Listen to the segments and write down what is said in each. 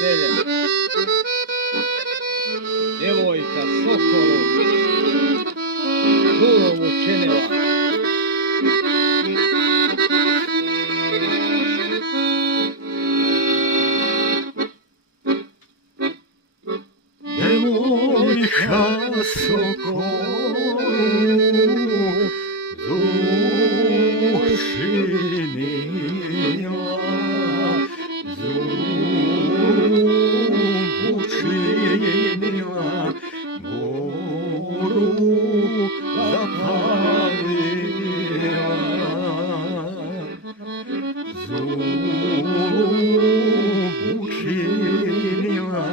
veselje. Djevojka sokolu, žulom učinila. Djevojka sokolu, žulom učinila. Učinila, moru zapalila. Zulum učinila,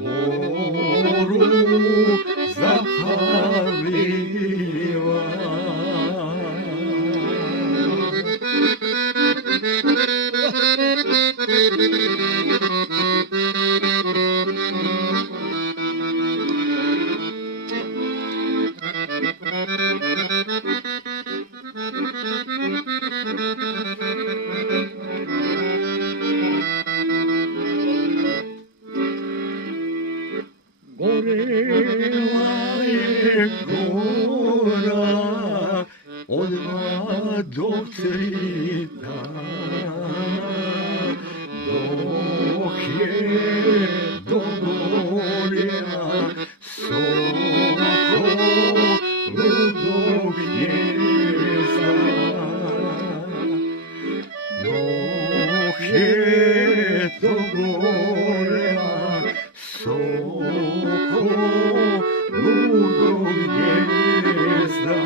moru zapalila. Gorela je gora od 2 do 3 dana, dok je dogorjela sokoludog gnjezda. Dok je dogorjela sokoludog gnjezda.